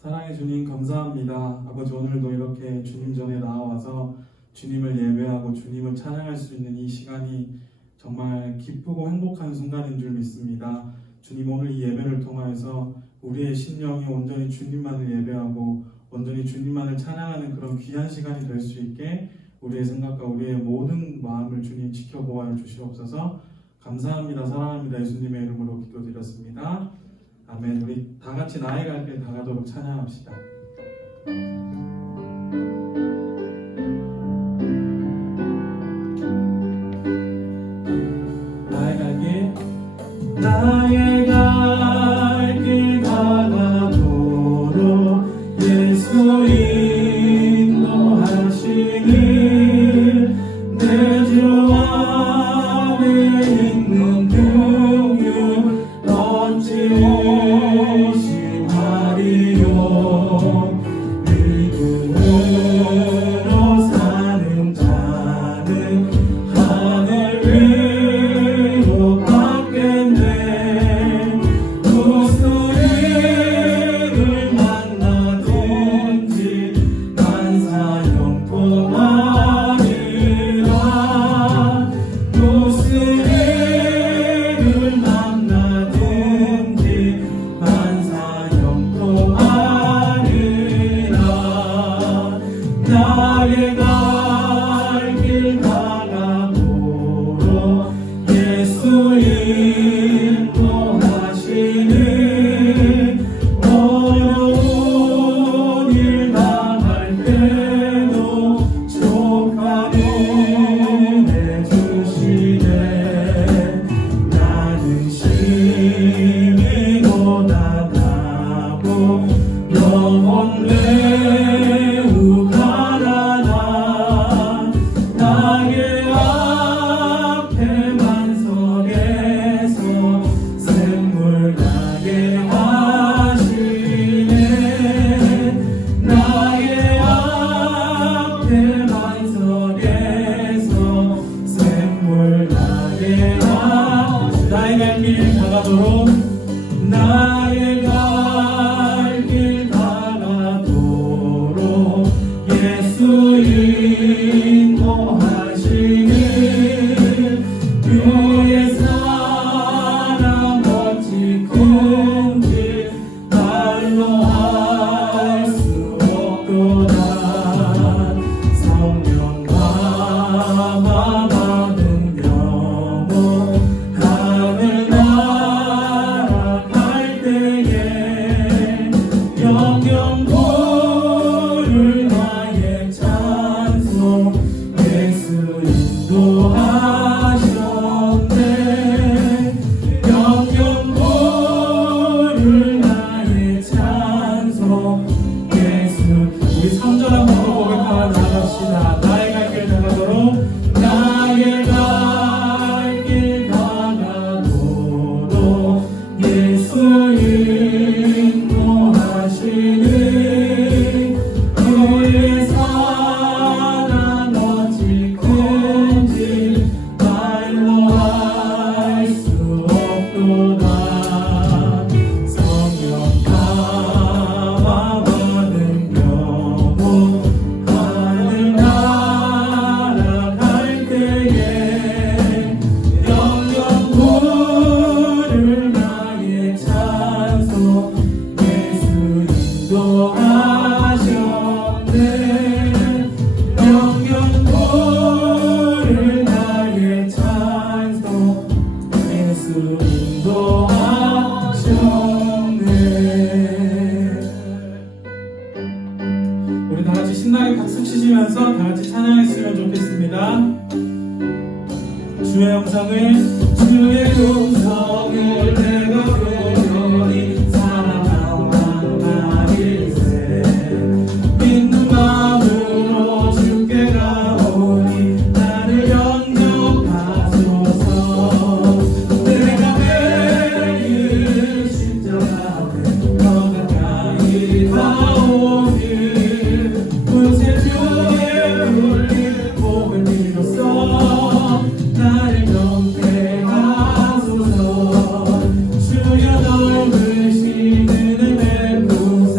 사랑의 주님 감사합니다. 아버지, 오늘도 이렇게 주님 전에 나와서 주님을 예배하고 주님을 찬양할 수 있는 이 시간이 정말 기쁘고 행복한 순간인 줄 믿습니다. 주님, 오늘 이 예배를 통하여서 우리의 심령이 온전히 주님만을 예배하고 온전히 주님만을 찬양하는 그런 귀한 시간이 될 수 있게 우리의 생각과 우리의 모든 마음을 주님 지켜보아 주시옵소서. 감사합니다. 사랑합니다. 예수님의 이름으로 기도드렸습니다. 아멘. 우리 다 같이 나의 갈 길 다가도록 찬양합시다. 나의 갈 길, 나의 갈 길 다가도록 예수 인도하시니 내 주 안에 있는 긍휼 어찌 의심하리요. 믿음으로 사는 자는 하늘 위로 받겠네. 무슨 일을 만나든지 난 사형통하리라. 무슨 일을 만나든지 난 사형통하리라. 나의 갈 길 다가도록 예수 인도하시니 어려운 일 당할 때도 족하게 해주시네. 나는 심히 고단하고 영혼 매우 가난한 나의 앞에 만석에서 샘물 나게 하시네. 나의 앞에 만석에서 샘물 나게 하시네. 나의 갈 길 다가도록 나의 갈 길 다가도록 예수 인도하시니 그의 사랑 어찌 큰지 말로 할 수 없도다. 성령과 받은 경우 하늘 날아갈 때에 영영 부를 나의 찬송 예수 인도하셨네. 영영 부를 나의 찬송 예수. 우리 3절 한번 고백하며 나갑시다. 나의 갈 길 다가도록 나의 갈 길 다가도록 예수 인도하시니 그의 사랑 어찌 큰지 말로 할 수 없도다. 성령 감화 받은 경우 하늘 날아갈 때에 영영 부를 나의 찬송 예수 인도하셨네. 영영 부를 나의 찬송 예수 인도하셨네. 우리 다 같이 신나게 박수 치시면서 다 같이 찬양했으면 좋겠습니다. 주의 음성을 내가 들으니 사랑한 나일세. 믿는 마음으로 주께 가오니 나를 영접하소서. 내가 매일 십자가에 더 가까이 가오니 구세주의 울리는 복을 비로소 나를 경배하소서. 주여 넓으신 은혜 베푸사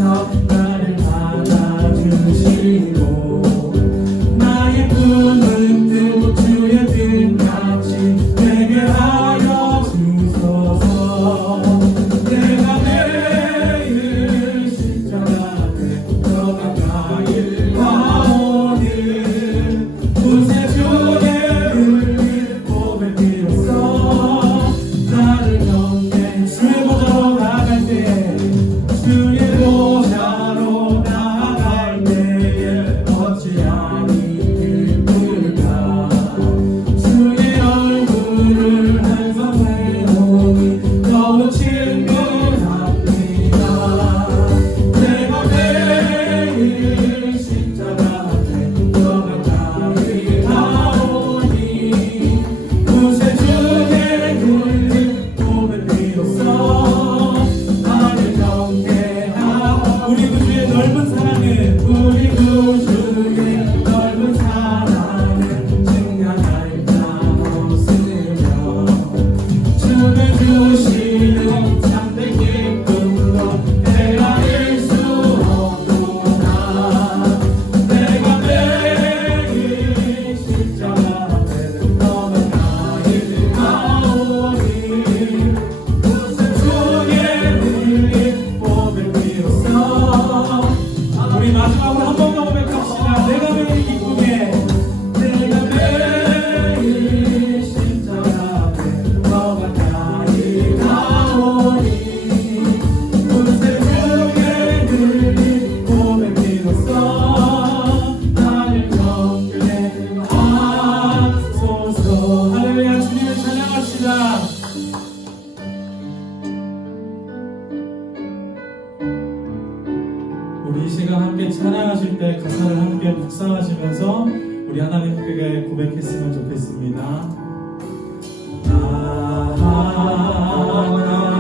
우리 이 시간 함께 찬양하실 때 가사를 함께 묵상하시면서 우리 하나님께 고백했으면 좋겠습니다.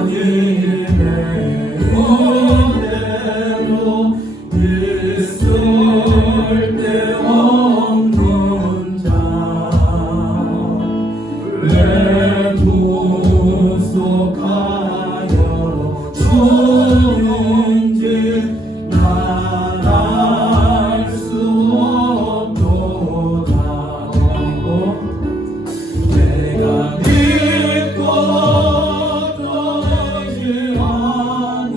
하나님의 은혜로 있을 데 없는 자 내 구속하여 주는지 난 알 수 없도다. 내가 믿고 떠나지 않고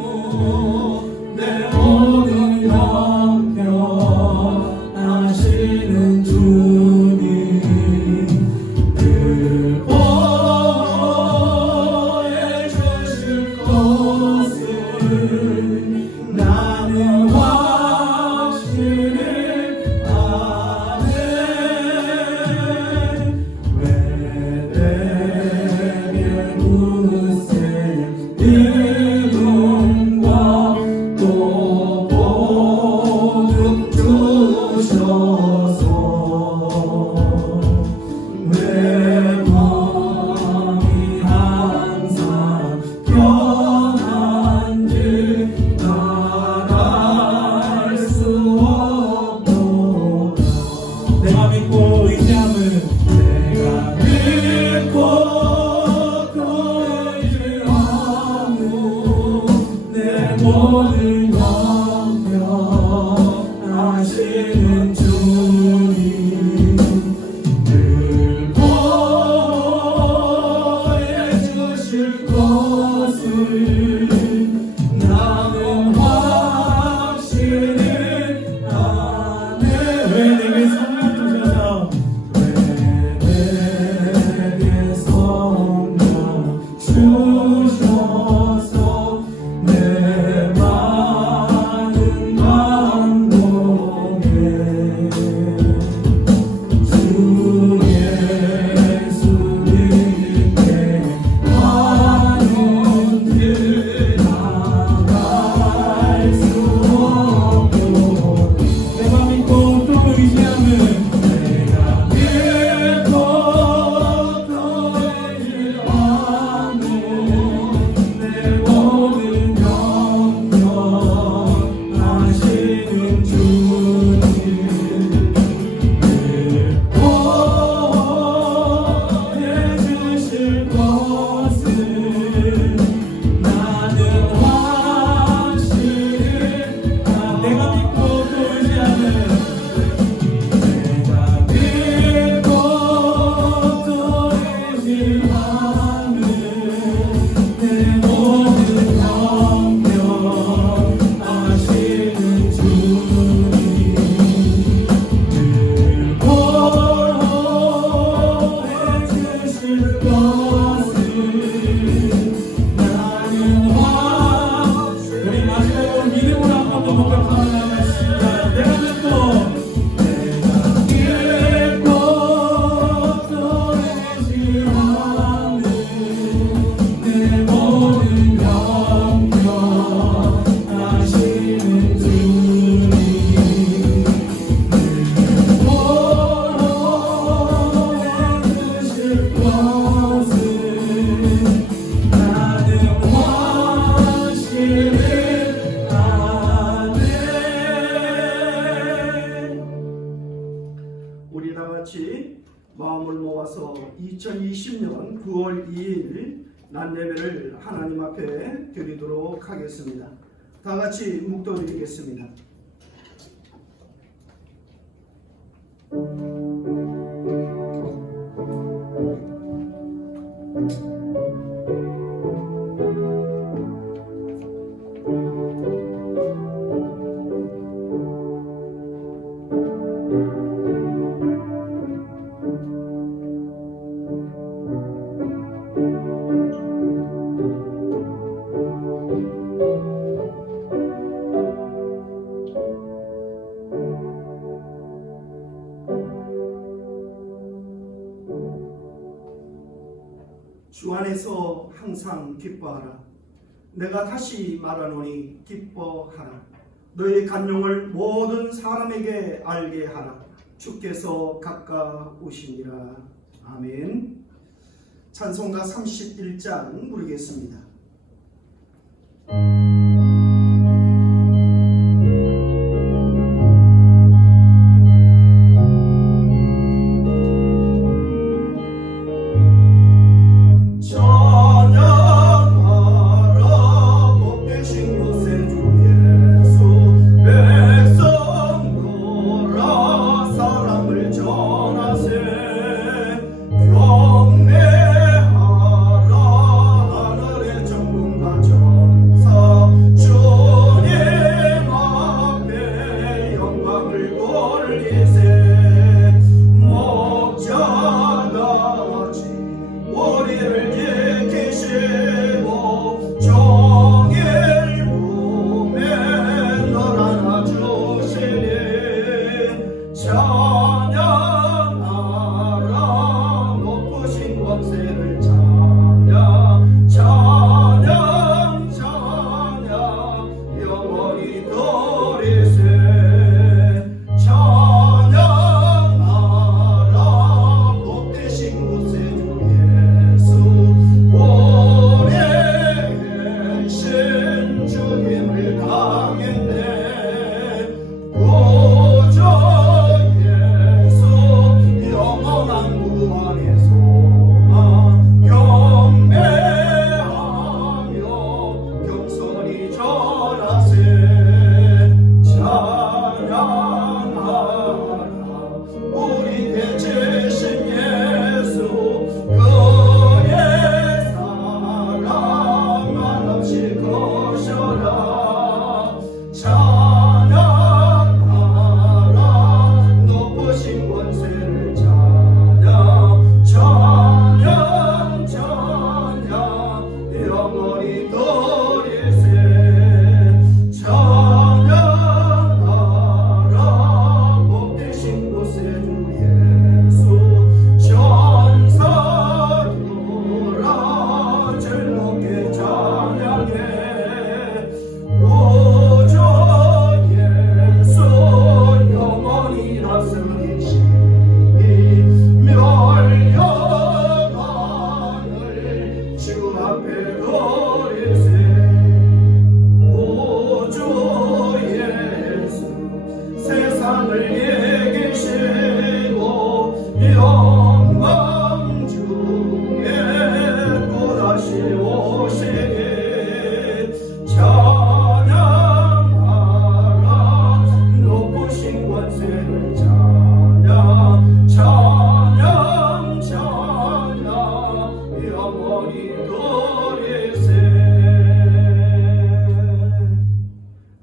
내 모든 형편 아시는 주님 늘 보호해 주실 것을 나는 확신을 아네. 왜 내게 굳세 이름과 또 복을 주셔서 내 마음이 항상 편한지 난 알 수 없도다. 내가 믿고 의지함은 내가 믿고 의지함은 내 모든 형편 아시는 주님 늘 보호해 주실 것을 나는 확신을 아네. 왜 내게 성령 주셔서 왜 내게 성령 주셔서 내 많은 감동에 주 예수님께 하는들 나갈 수 없고 내가 믿고 또 의지함은 내가 믿고 또 의지함은 내 모든 형편 아시는 주님 늘 보호해 주실 것을 나는 확신을 내가 믿고 또 의지하는 내가 믿고 또 의지하는 내 모든 형편 아시는 주님 늘 보호해 주실 것을 나는 우리 마지막으로 믿음으로 한 번 더 고백하겠습니다. 내가 믿고 또 의지하는 내 모든 형편 아시는 주님 보호해 주실 것을 나는 확신을 아네. 우리 다 같이 마음을 모아서 2020년 9월 2일 난 예배를 하나님 앞에 드리도록 하겠습니다. 다 같이 묵도드리겠습니다. 주 안에서 항상 기뻐하라. 내가 다시 말하노니 기뻐하라. 너희 간용을 모든 사람에게 알게 하라. 주께서 가까우시니라. 아멘. 찬송가 31장 부르겠습니다.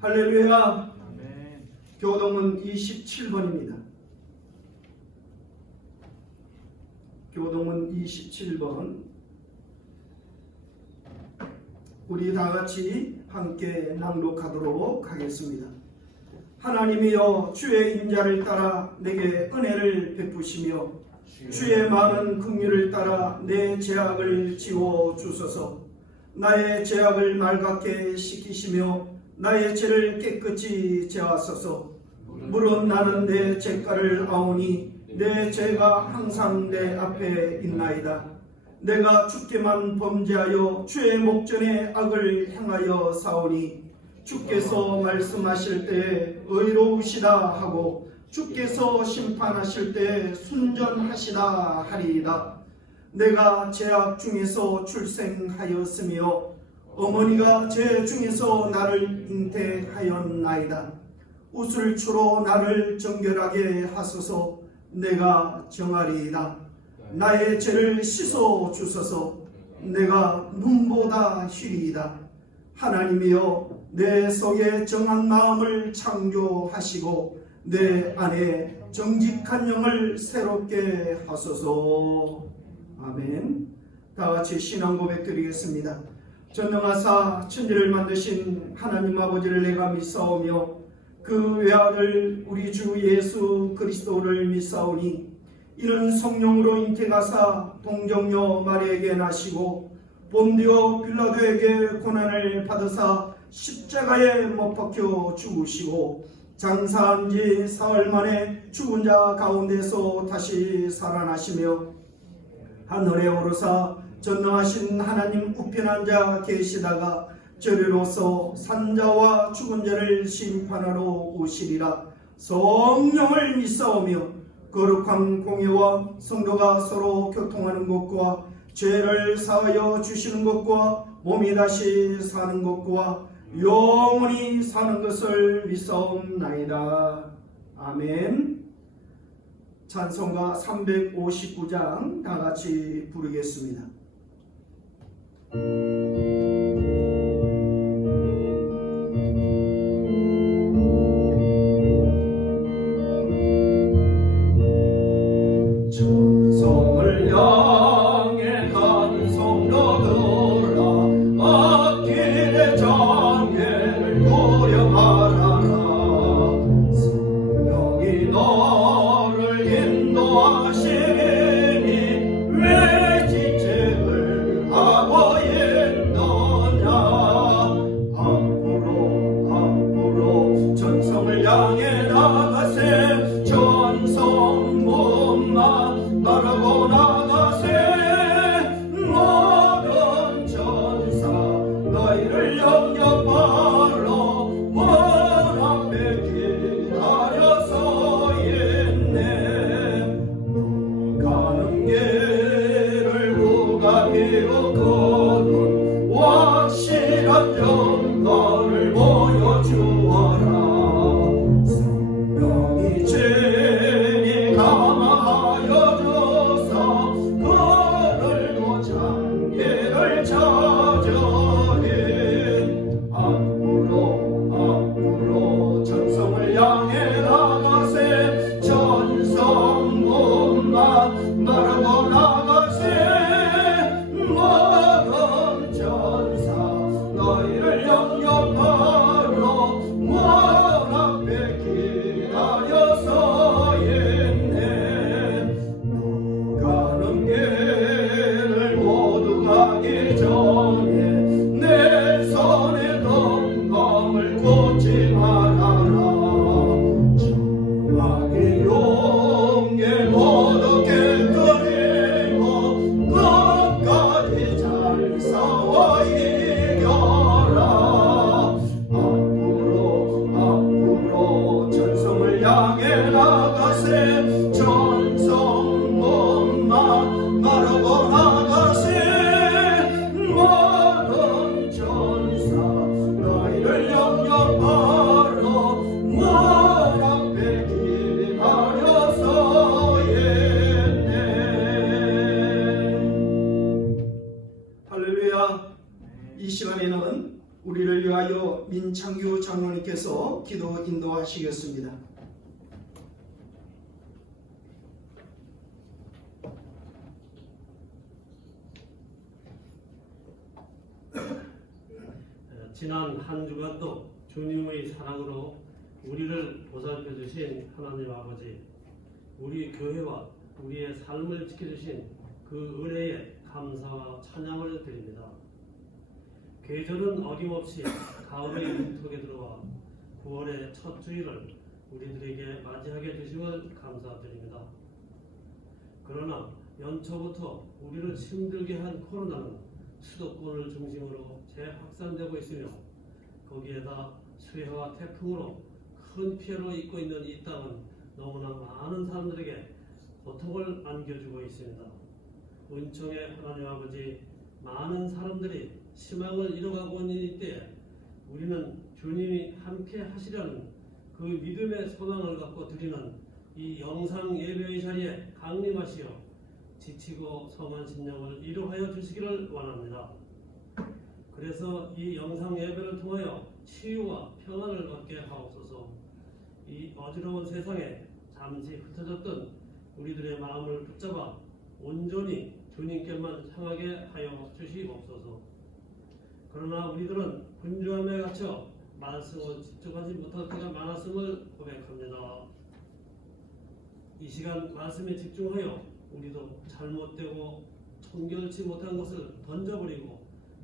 할렐루야. 교동은 27번입니다. 교동은 27번. 우리 다 같이 함께 낭독하도록 하겠습니다. 하나님이여 주의 인자를 따라 내게 은혜를 베푸시며 주의 많은 긍휼을 따라 내 죄악을 지워 주소서. 나의 죄악을 맑게 씻기시며 나의 죄를 깨끗이 제하소서. 물론 나는 내 죄가를 아오니 내 죄가 항상 내 앞에 있나이다. 내가 주께만 범죄하여 주의 목전에 악을 행하여 사오니 주께서 말씀하실 때 의로우시다 하고 주께서 심판하실 때 순전하시다 하리이다. 내가 죄악 중에서 출생하였으며 어머니가 죄 중에서 나를 잉태하였나이다. 우슬초로 나를 정결하게 하소서. 내가 정하리이다. 나의 죄를 씻어 주소서. 내가 눈보다 희리이다. 하나님이여 내 속에 정한 마음을 창조하시고 내 안에 정직한 영을 새롭게 하소서. 아멘. 다같이 신앙 고백 드리겠습니다. 전능하사 천지를 만드신 하나님 아버지를 내가 믿사오며 그 외아들 우리 주 예수 그리스도를 믿사오니 이는 성령으로 잉태가사 동정녀 마리에게 나시고 본디오 빌라도에게 고난을 받으사 십자가에 못 박혀 죽으시고 장사한 지 사흘 만에 죽은 자 가운데서 다시 살아나시며 하늘에 오르사 전능하신 하나님 우편한 자 계시다가 저리로서 산자와 죽은 자를 심판하러 오시리라. 성령을 믿사오며 거룩한 공예와 성도가 서로 교통하는 것과 죄를 사하여 주시는 것과 몸이 다시 사는 것과 영원히 사는 것을 믿사옵나이다. 아멘. 찬송가 359장 다 같이 부르겠습니다. 천성을 향해 간 성도들아 앞길의 장애를 고려 말아라. 성령이 너를 인도하시니 왜 지책을 하고 있느냐. 앞으로 천성을 향해 나가세. 천성 몸만 바라고 나가세. 모든 전사 너희를 영접하러 문 앞에 기다려서 있네. 가는 길을 누가 비웃거든 확실한 증거를 보여주어라. 성령이 죄니 감화하여 줘서 거들고 장애를 찾으리. 앞으로 천성을 향해 나가세. 천성 문만 바라고 나가세. 모든 전사 너희를 영접하러 문 앞에 기다려서 있네. 가는 길을 모두 가기 전에 내 손에 덤덤을 꽂지 말아라. 정확히 용기 모두 깨뜨리고 끝까지 잘 싸워 이겨라. 앞으로 천성을 향해 나가세. 천성 몸만 바라고 나가세. 모든 전사 너희를 영접하러 문 앞에 기다려서 있네. 할렐루야. 이 시간에는 우리를 위하여 민창규 장로님께서 기도 인도하시겠습니다. 지난 한 주간도 주님의 사랑으로 우리를 보살펴 주신 하나님 아버지, 우리 교회와 우리의 삶을 지켜주신 그 은혜에 감사와 찬양을 드립니다. 계절은 어김없이 가을의 문턱에 들어와 9월의 첫 주일을 우리들에게 맞이하게 되심을 감사드립니다. 그러나 연초부터 우리를 힘들게 한 코로나는 수도권을 중심으로 재확산되고 있으며 거기에다 수해와 태풍으로 큰 피해를 입고 있는 이 땅은 너무나 많은 사람들에게 고통을 안겨주고 있습니다. 은총의 하나님 아버지, 많은 사람들이 희망을 잃어가고 있는 이때에 우리는 주님이 함께 하시려는 그 믿음의 소망을 갖고 드리는 이 영상 예배의 자리에 강림하시어 지치고 성한 심령을 위로하여 주시기를 원합니다. 그래서 이 영상 예배를 통하여 치유와 평안을 받게 하옵소서. 이 어지러운 세상에 잠시 흩어졌던 우리들의 마음을 붙잡아 온전히 주님께만 향하게 하여 주시옵소서. 그러나 우리들은 분주함에 갇혀 말씀을 집중하지 못할 때가 많았음을 고백합니다. 이 시간 말씀에 집중하여 우리도 잘못되고 통결치 못한 것을 던져버리고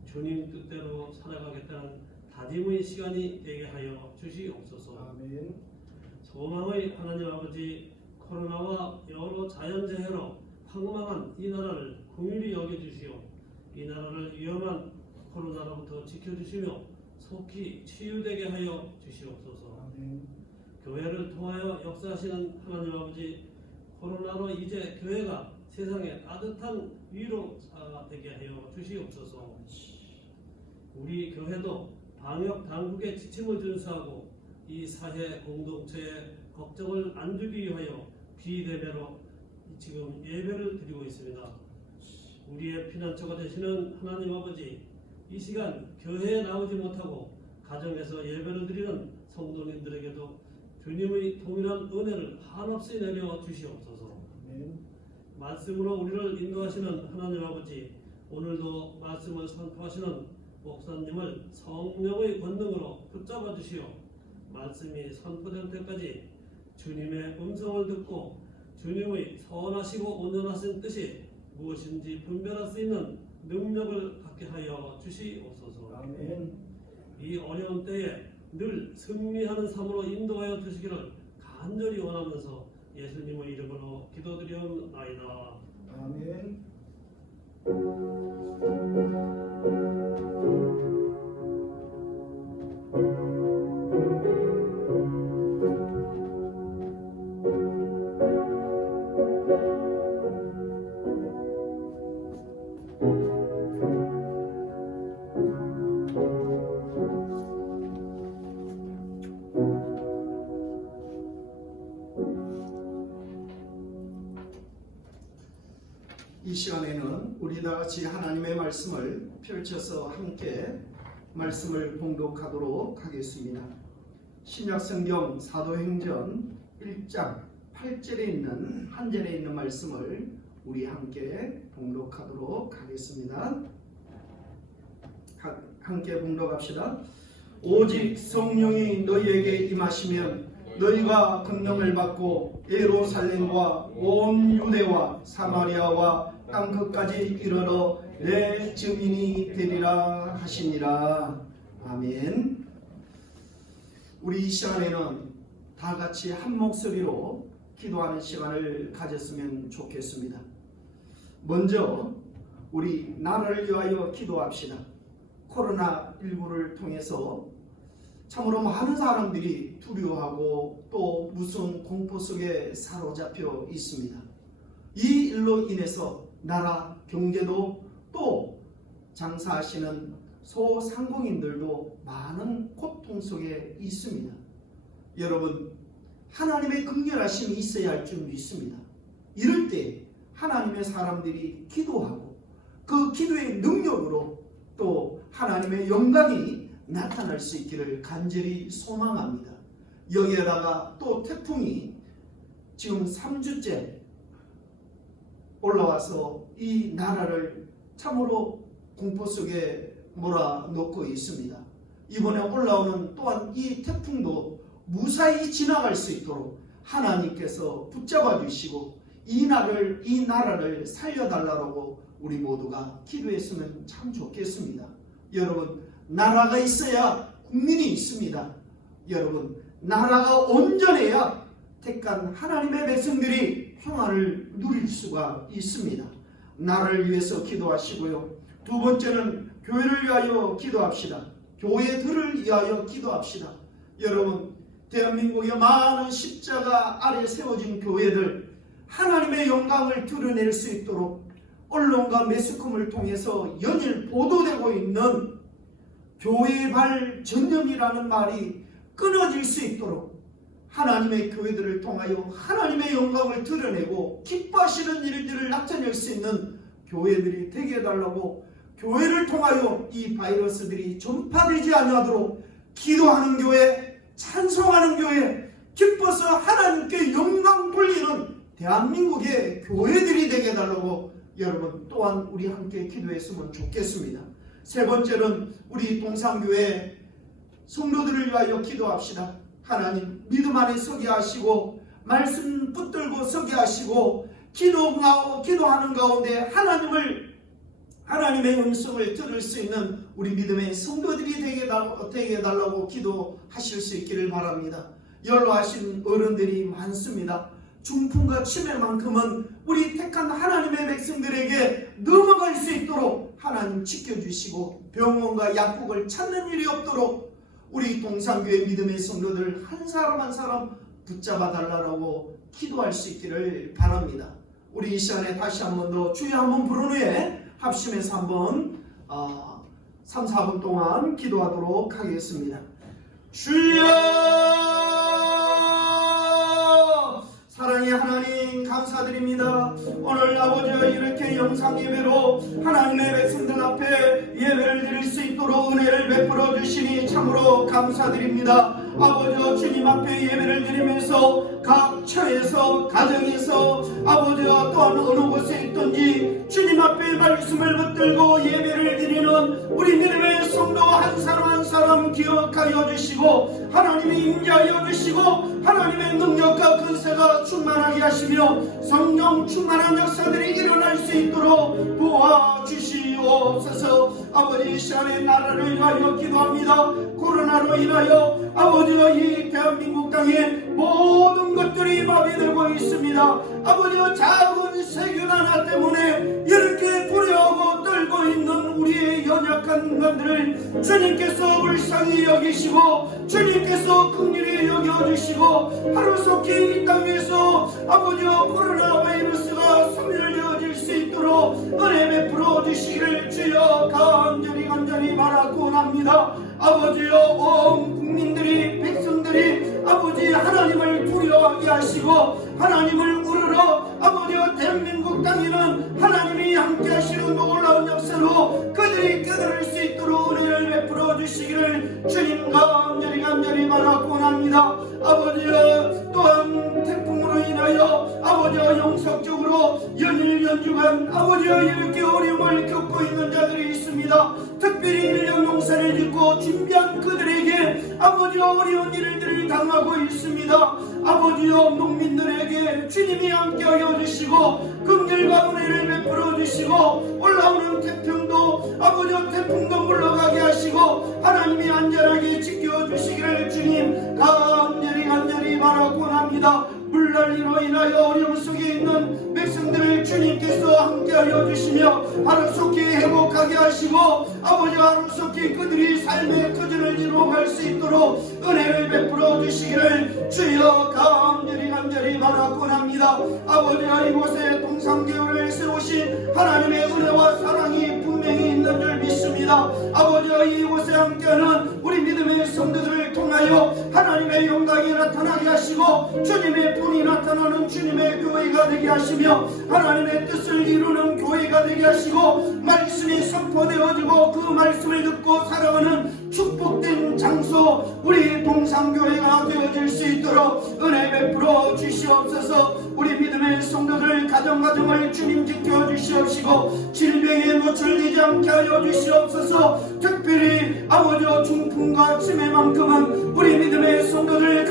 주님 뜻대로 살아가겠다는 다짐의 시간이 되게 하여 주시옵소서. 아멘. 소망의 하나님 아버지, 코로나와 여러 자연재해로 황망한 이 나라를 긍휼히 여겨주시오. 이 나라를 위험한 코로나로부터 지켜주시며 속히 치유되게 하여 주시옵소서. 아멘. 교회를 통하여 역사하시는 하나님 아버지, 코로나로 이제 교회가 세상에 따뜻한 위로가 되게 하여 주시옵소서. 우리 교회도 방역 당국의 지침을 준수하고 이 사회 공동체의 걱정을 안 주기 위하여 비대면으로 지금 예배를 드리고 있습니다. 우리의 피난처가 되시는 하나님 아버지, 이 시간 교회에 나오지 못하고 가정에서 예배를 드리는 성도님들에게도 주님의 동일한 은혜를 한없이 내려 주시옵소서. 아멘. 말씀으로 우리를 인도하시는 하나님 아버지, 오늘도 말씀을 선포하시는 목사님을 성령의 권능으로 붙잡아 주시어 말씀이 선포될 때까지 주님의 음성을 듣고 주님의 선하시고 온전하신 뜻이 무엇인지 분별할 수 있는 능력을 갖게 하여 주시옵소서. 아멘. 이 어려운 때에 늘 승리하는 삶으로 인도하여 주시기를 간절히 원하면서 예수님의 이름으로 기도드리옵나이다. 아멘. 이 시간에는 우리 다 같이 하나님의 말씀을 펼쳐서 함께 말씀을 봉독하도록 하겠습니다. 신약성경 사도행전 1장 8절에 있는 한 절에 있는 말씀을 우리 함께 봉독하도록 하겠습니다. 함께 봉독합시다. 오직 성령이 너희에게 임하시면 너희가 권능을 받고 예루살렘과 온 유대와 사마리아와 땅끝까지 이르러 내 증인이 되리라 하시니라. 아멘. 우리 이 시간에는 다 같이 한 목소리로 기도하는 시간을 가졌으면 좋겠습니다. 먼저 우리 나라를 위하여 기도합시다. 코로나19를 통해서 참으로 많은 사람들이 두려워하고 또 무슨 공포 속에 사로잡혀 있습니다. 이 일로 인해서 나라 경제도 또 장사하시는 소상공인들도 많은 고통 속에 있습니다. 여러분, 하나님의 긍휼하심이 있어야 할 줄 믿습니다. 이럴 때 하나님의 사람들이 기도하고 그 기도의 능력으로 또 하나님의 영광이 나타날 수 있기를 간절히 소망합니다. 여기에다가 또 태풍이 지금 3주째 올라와서 이 나라를 참으로 공포 속에 몰아넣고 있습니다. 이번에 올라오는 또한 이 태풍도 무사히 지나갈 수 있도록 하나님께서 붙잡아 주시고 이 나라를 살려달라고 우리 모두가 기도했으면 참 좋겠습니다. 여러분, 나라가 있어야 국민이 있습니다. 여러분, 나라가 온전해야 택한 하나님의 백성들이 평안을 누릴 수가 있습니다. 나라를 위해서 기도하시고요. 두 번째는 교회를 위하여 기도합시다. 교회들을 위하여 기도합시다. 여러분, 대한민국의 많은 십자가 아래 세워진 교회들, 하나님의 영광을 드러낼 수 있도록 언론과 매스컴을 통해서 연일 보도되고 있는 교회발 전념이라는 말이 끊어질 수 있도록 하나님의 교회들을 통하여 하나님의 영광을 드러내고 기뻐하시는 일들을 나타낼 수 있는 교회들이 되게 해달라고, 교회를 통하여 이 바이러스들이 전파되지 않도록 기도하는 교회, 찬송하는 교회, 기뻐서 하나님께 영광 돌리는 대한민국의 교회들이 되게 해달라고 여러분 또한 우리 함께 기도했으면 좋겠습니다. 세 번째는 우리 동산교회 성도들을 위하여 기도합시다. 하나님, 믿음 안에 서게 하시고 말씀 붙들고 서게 하시고 기도하는 가운데 하나님의 음성을 들을 수 있는 우리 믿음의 성도들이 되게 해달라고 기도하실 수 있기를 바랍니다. 연로하신 어른들이 많습니다. 중풍과 치매만큼은 우리 택한 하나님의 백성들에게 넘어갈 수 있도록 하나님 지켜주시고 병원과 약국을 찾는 일이 없도록 우리 동산교회 믿음의 성도들 한 사람 한 사람 붙잡아 달라고 기도할 수 있기를 바랍니다. 우리 이 시간에 다시 한 번 더 주여 한번 부른 후에 합심해서 한번 3, 4분 동안 기도하도록 하겠습니다. 주여! 사랑의 하나님 감사드립니다. 오늘 아버지 이렇게 영상 예배로 하나님의 백성들 앞에 예배를 드릴 수 있도록 은혜를 베풀어 주시니 참으로 감사드립니다. 아버지 주님 앞에 예배를 드리면서 각 처에서 가정에서 아버지 또한 어느 곳에 있든지 주님 앞에 말씀을 붙들고 예배를 드리는 우리 믿음의 성도 한 사람 한 사람 기억하여 주시고 하나님의 임재하여 주시고 하나님의 능력과 근세가 충만하게 하시며 성령 충만한 역사들이 일어날 수 있도록 도와주시옵소서. 아버지 이 시간에 나라를 위하여 기도합니다. 코로나로 인하여 아버지가 이 대한민국 땅에 모든 것들이 마비되고 있습니다. 아버지가 작은 세균 하나 때문에 이렇게 두려워하고 떨고 있는 우리의 연약한 인간들을 주님께서 불쌍히 여기시고 주님께서 긍휼히 여겨주시고 하루속히 이 땅에서 아버지와 코로나 바이러스가 소멸되어질 수 있도록 은혜 베풀어 주시기를 주여 간절히 바라고 합니다. 아버지여 온 국민들이 백성들이 아버지 하나님을 두려워하게 하시고 하나님을 우러러 아버지여 대한민국 땅에는 하나님이 함께 하시는 놀라운 역사로 그들이 깨달을 수 있도록 은혜를 베풀어 주시기를 주님 간절히 바라고 합니다. 아버지여 또한 태풍으로 인하여 아버지여 영속적으로 연일 연주간 아버지여 이렇게 어려움을 겪고 있는 자들이 있습니다. 특별히 1년 농사를 짓고 준비한 그들에게 아버지여 어려운 일들을 당하고 있습니다. 아버지여 농민들에게 주님이 함께하여 주시고 긍휼과 은혜를 베풀어 주시고 올라오는 태풍도 아버지여 태풍도 물러가게 하시고 하나님이 안전하게 지켜주시기를 주님 간절히 바라고 합니다. 물난리로 인하여 어려움 속에 있는 백성들을 주님께서 함께하여 주시며 하루속히 회복하게 하시고 아버지 하루속히 그들이 삶의 터전을 이루어갈 수 있도록 은혜를 베풀어 주시기를 주여 간절히 바라고 합니다. 아버지가 이곳에 동산교회를 세우신 하나님의 은혜와 사랑이 분명히 있는 줄 믿습니다. 아버지가 이곳에 함께하는 우리 믿음의 성도들을 통하여 하나님의 영광이 나타나게 하시고 주님의 분이 나타나는 주님의 교회가 되게 하시며 하나님의 뜻을 이루는 교회가 되게 하시고 말씀이 선포되어지고 그 말씀을 듣고 살아가는 축복된 장소 우리 동산교회가 되어질 수 있도록 은혜 베풀어 주시옵소서. 우리 믿음의 성도들 가정을 주님 지켜주시옵시고 질병에 노출되지 않게 하여 주시옵소서. 특별히 아버지와 중풍과 치매만큼은 우리 믿음의 성도들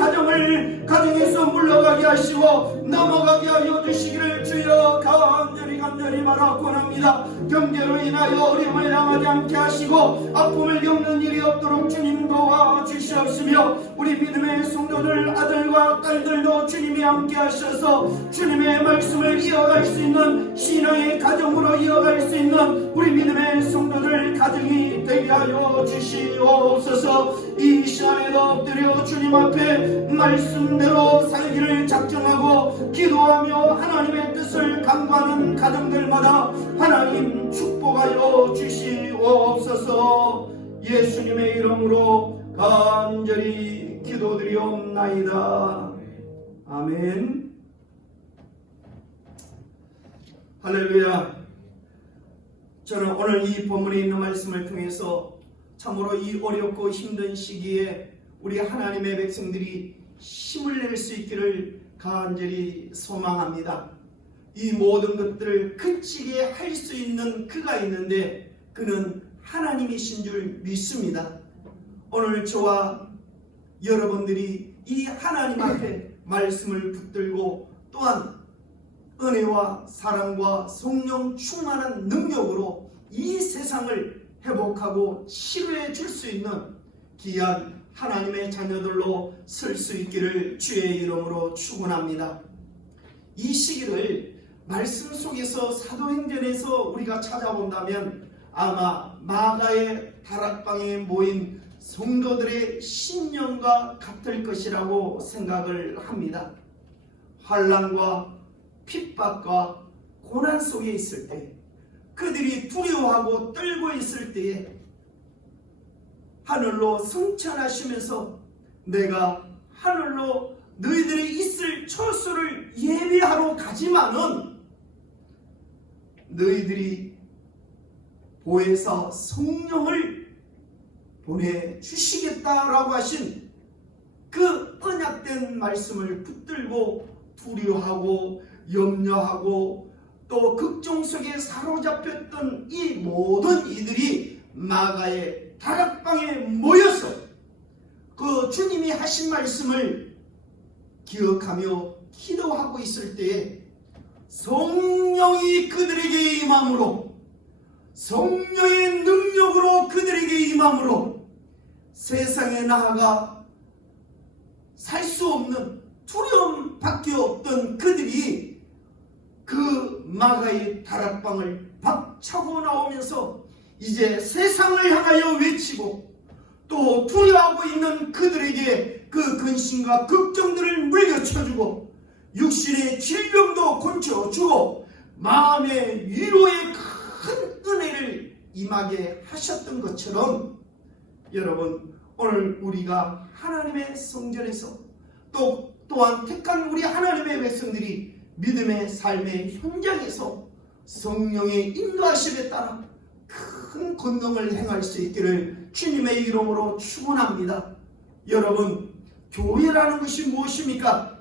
가정에서 물러가게 하시고 넘어가게 하여 주시기를 주여 간절히 바라고 합니다. 경제로 인하여 어려움을 당하지 않게 하시고 아픔을 겪는 일이 없도록 주님 도와주시옵시며 우리 믿음의 성도들 아들과 딸들도 주님이 함께 하셔서 주님의 말씀을 이어갈 수 있는 신앙의 가정으로 이어갈 수 있는 우리 믿음의 성도들 가정이 되게 하여 주시옵소서. 이 시간에도 엎드려 주님 앞에 말씀대로 살기를 작정하고 기도하며 하나님의 뜻을 간구하는 가정들마다 하나님 축복하여 주시옵소서. 예수님의 이름으로 간절히 기도드리옵나이다. 아멘. 할렐루야. 저는 오늘 이 본문에 있는 말씀을 통해서 참으로 이 어렵고 힘든 시기에 우리 하나님의 백성들이 힘을 낼 수 있기를 간절히 소망합니다. 이 모든 것들을 그치게 할 수 있는 그가 있는데 그는 하나님이신 줄 믿습니다. 오늘 저와 여러분들이 이 하나님 앞에 말씀을 붙들고 또한 은혜와 사랑과 성령 충만한 능력으로 이 세상을 회복하고 치료해 줄 수 있는 귀한 하나님의 자녀들로 설 수 있기를 주의 이름으로 축원합니다. 이 시기를 말씀 속에서 사도행전에서 우리가 찾아본다면 아마 마가의 다락방에 모인 성도들의 신령과 같을 것이라고 생각을 합니다. 환난과 핍박과 고난 속에 있을 때, 그들이 두려워하고 떨고 있을 때에 하늘로 승천하시면서 내가 하늘로 너희들이 있을 처소를 예비하러 가지만은 너희들이 보혜사 성령을 보내주시겠다라고 하신 그 언약된 말씀을 붙들고 두려워하고 염려하고 또 극종 속에 사로잡혔던 이 모든 이들이 마가의 다락방에 모여서 그 주님이 하신 말씀을 기억하며 기도하고 있을 때에 성령이 그들에게 임함으로, 성령의 능력으로 그들에게 임함으로 세상에 나아가 살 수 없는 두려움밖에 없던 그들이 그 마가의 다락방을 박차고 나오면서 이제 세상을 향하여 외치고 또 두려워하고 있는 그들에게 그 근심과 걱정들을 물려쳐주고 육신의 질병도 고쳐주고 마음의 위로의 큰 은혜를 임하게 하셨던 것처럼 여러분, 오늘 우리가 하나님의 성전에서 또한 택한 우리 하나님의 백성들이 믿음의 삶의 현장에서 성령의 인도하심에 따라 큰 권능을 행할 수 있기를 주님의 이름으로 축원합니다. 여러분, 교회라는 것이 무엇입니까?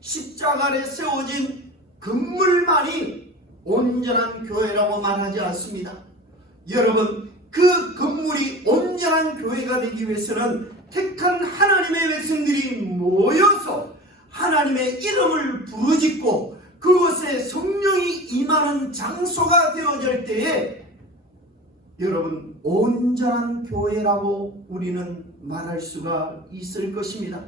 십자가 아래 세워진 건물만이 온전한 교회라고 말하지 않습니다. 여러분, 그 건물이 온전한 교회가 되기 위해서는 택한 하나님의 백성들이 모여서 하나님의 이름을 부르짖고 그곳에 성령이 임하는 장소가 되어질 때에 여러분, 온전한 교회라고 우리는 말할 수가 있을 것입니다.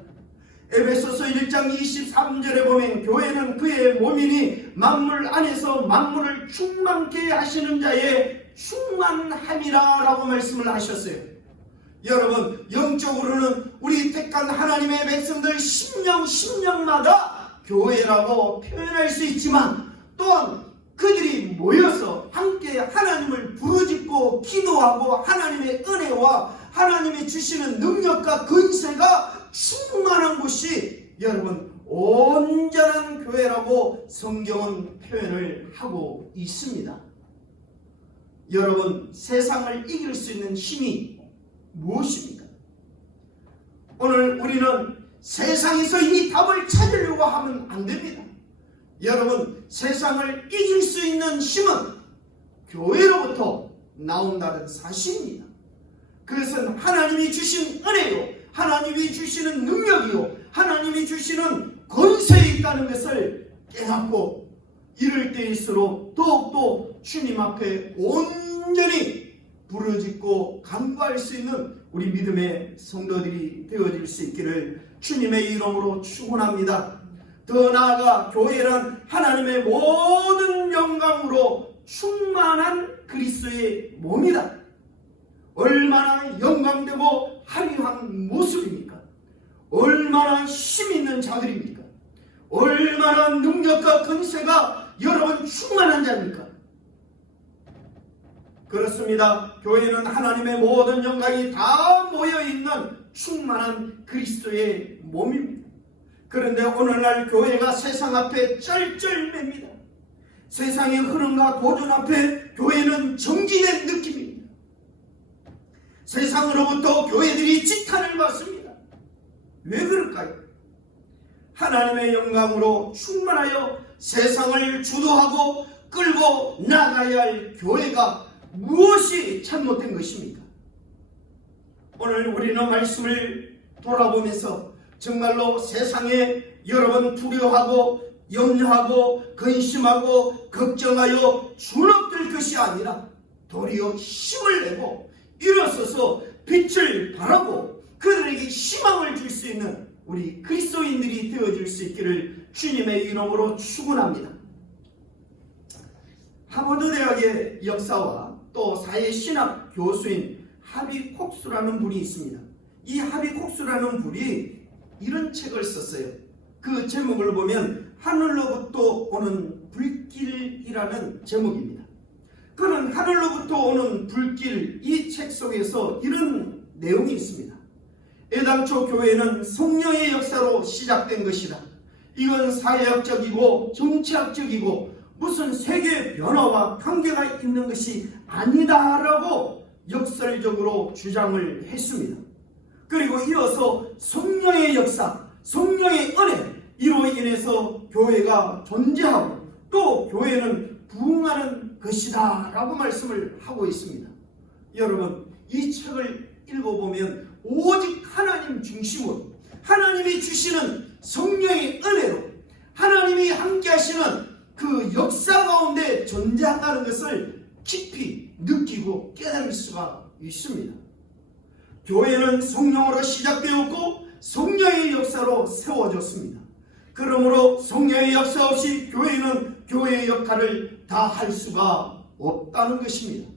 에베소서 1장 23절에 보면 교회는 그의 몸이니 만물 안에서 만물을 충만케 하시는 자의 충만함이라 라고 말씀을 하셨어요. 여러분, 영적으로는 우리 택한 하나님의 백성들 심령마다 교회라고 표현할 수 있지만 또한 그들이 모여서 함께 하나님을 부르짖고 기도하고 하나님의 은혜와 하나님이 주시는 능력과 근세가 충만한 곳이 여러분 온전한 교회라고 성경은 표현을 하고 있습니다. 여러분, 세상을 이길 수 있는 힘이 무엇입니까? 오늘 우리는 세상에서 이 답을 찾으려고 하면 안 됩니다. 여러분, 세상을 이길 수 있는 힘은 교회로부터 나온다는 사실입니다. 그것은 하나님이 주신 은혜요, 하나님이 주시는 능력이요, 하나님이 주시는 권세에 있다는 것을 깨닫고 이럴 때일수록 더욱더 주님 앞에 온전히 부르짖고 간구할 수 있는 우리 믿음의 성도들이 되어질 수 있기를 주님의 이름으로 축원합니다. 더 나아가 교회는 하나님의 모든 영광으로 충만한 그리스도의 몸이다. 얼마나 영광되고 화려한 모습입니까? 얼마나 힘 있는 자들입니까? 얼마나 능력과 근세가 여러분 충만한 자입니까? 그렇습니다. 교회는 하나님의 모든 영광이 다 모여있는 충만한 그리스도의 몸입니다. 그런데 오늘날 교회가 세상 앞에 쩔쩔맵니다. 세상의 흐름과 도전 앞에 교회는 정지된 느낌입니다. 세상으로부터 교회들이 지탄을 받습니다. 왜 그럴까요? 하나님의 영광으로 충만하여 세상을 주도하고 끌고 나가야 할 교회가 무엇이 잘못된 것입니까? 오늘 우리는 말씀을 돌아보면서 정말로 세상에 여러분 두려워하고 염려하고 근심하고 걱정하여 주눅들 것이 아니라 도리어 힘을 내고 일어서서 빛을 발하고 그들에게 희망을 줄 수 있는 우리 그리스도인들이 되어줄 수 있기를 주님의 이름으로 축원합니다. 하버드 대학의 역사와 또 사회신학 교수인 하비 콕스라는 분이 있습니다. 이 하비 콕스라는 분이 이런 책을 썼어요. 그 제목을 보면 하늘로부터 오는 불길이라는 제목입니다. 그런 하늘로부터 오는 불길, 이 책 속에서 이런 내용이 있습니다. 애당초 교회는 성령의 역사로 시작된 것이다. 이건 사회학적이고 정치학적이고 무슨 세계 변화와 관계가 있는 것이 아니다라고 역설적으로 주장을 했습니다. 그리고 이어서 성령의 역사, 성령의 은혜, 이로 인해서 교회가 존재하고 또 교회는 부흥하는 것이다 라고 말씀을 하고 있습니다. 여러분, 이 책을 읽어보면 오직 하나님 중심으로 하나님이 주시는 성령의 은혜로 하나님이 함께 하시는 그 역사 가운데 존재한다는 것을 깊이 느끼고 깨달을 수가 있습니다. 교회는 성령으로 시작되었고 성령의 역사로 세워졌습니다. 그러므로 성령의 역사 없이 교회는 교회의 역할을 다 할 수가 없다는 것입니다.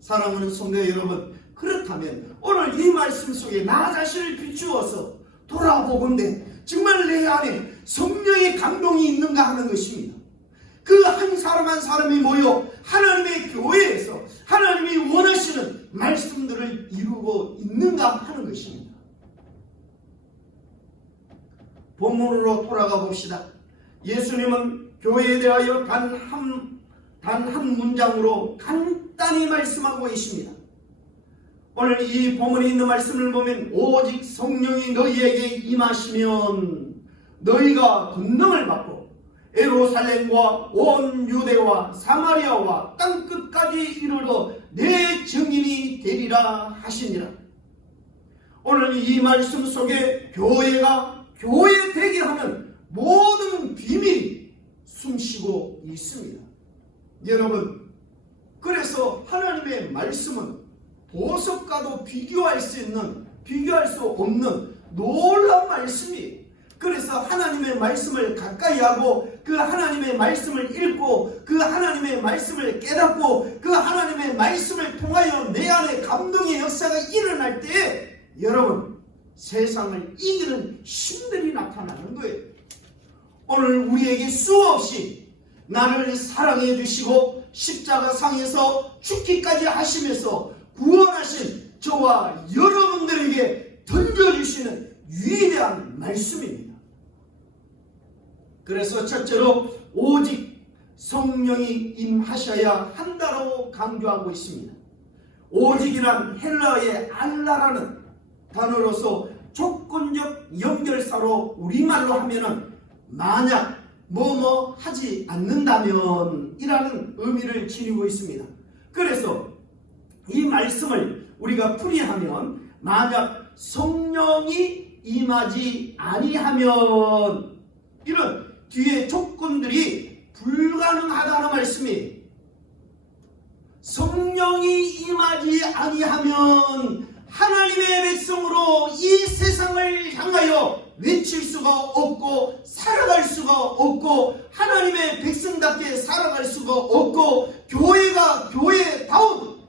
사랑하는 성도 여러분, 그렇다면 오늘 이 말씀 속에 나 자신을 비추어서 돌아보건대 정말 내 안에 성령의 감동이 있는가 하는 것입니다. 그 한 사람 한 사람이 모여 하나님의 교회에서 하나님이 원하시는 말씀들을 이루고 있는가 하는 것입니다. 본문으로 돌아가 봅시다. 예수님은 교회에 대하여 단 한 문장으로 간단히 말씀하고 있습니다. 오늘 이 본문에 있는 말씀을 보면 오직 성령이 너희에게 임하시면 너희가 권능을 받고 예루살렘과 온 유대와 사마리아와 땅끝까지 이르러 내 증인이 되리라 하시니라. 오늘 이 말씀 속에 교회가 교회 되게 하는 모든 비밀이 숨쉬고 있습니다. 여러분, 그래서 하나님의 말씀은 보석과도 비교할 수 없는 놀라운 말씀이에요. 그래서 하나님의 말씀을 가까이 하고 그 하나님의 말씀을 읽고 그 하나님의 말씀을 깨닫고 그 하나님의 말씀을 통하여 내 안에 감동의 역사가 일어날 때 여러분, 세상을 이기는 힘들이 나타나는 거예요. 오늘 우리에게 수없이 나를 사랑해 주시고 십자가상에서 죽기까지 하시면서 구원하신 저와 여러분들에게 던져주시는 위대한 말씀입니다. 그래서 첫째로 오직 성령이 임하셔야 한다고 강조하고 있습니다. 오직이란 헬라어의 알라라는 단어로서 조건적 연결사로 우리말로 하면은 만약 뭐뭐 하지 않는다면 이라는 의미를 지니고 있습니다. 그래서 이 말씀을 우리가 풀이하면 만약 성령이 임하지 아니하면 이런 뒤에 조건들이 불가능하다는 말씀이에요. 성령이 임하지 아니하면 하나님의 백성으로 이 세상을 향하여 외칠 수가 없고 살아갈 수가 없고 하나님의 백성답게 살아갈 수가 없고 교회가 교회다운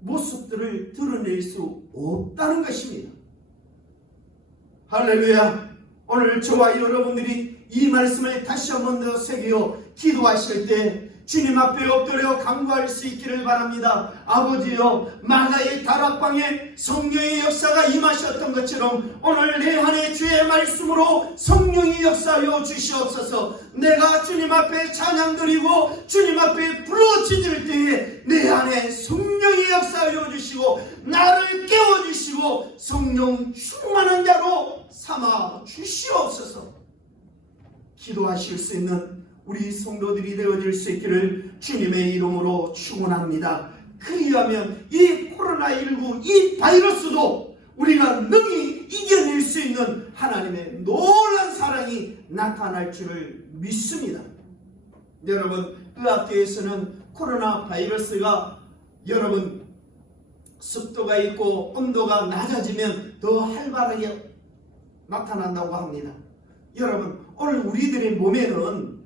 모습들을 드러낼 수 없다는 것입니다. 할렐루야. 오늘 저와 여러분들이 이 말씀을 다시 한 번 더 새겨 기도하실 때 주님 앞에 엎드려 간구할 수 있기를 바랍니다. 아버지여, 마가의 다락방에 성령의 역사가 임하셨던 것처럼 오늘 내 안에 주의 말씀으로 성령이 역사하여 주시옵소서. 내가 주님 앞에 찬양 드리고 주님 앞에 부르짖을 때에 내 안에 성령이 역사하여 주시고 나를 깨워주시고 성령 충만한 자로 삼아 주시옵소서. 기도하실 수 있는 우리 성도들이 되어질 수 있기를 주님의 이름으로 축원합니다. 그리하면 이 코로나19 이 바이러스도 우리가 능히 이겨낼 수 있는 하나님의 놀라운 사랑이 나타날 줄을 믿습니다. 여러분, 의학계에서는 코로나 바이러스가 여러분 습도가 있고 온도가 낮아지면 더 활발하게 나타난다고 합니다. 여러분, 오늘 우리들의 몸에는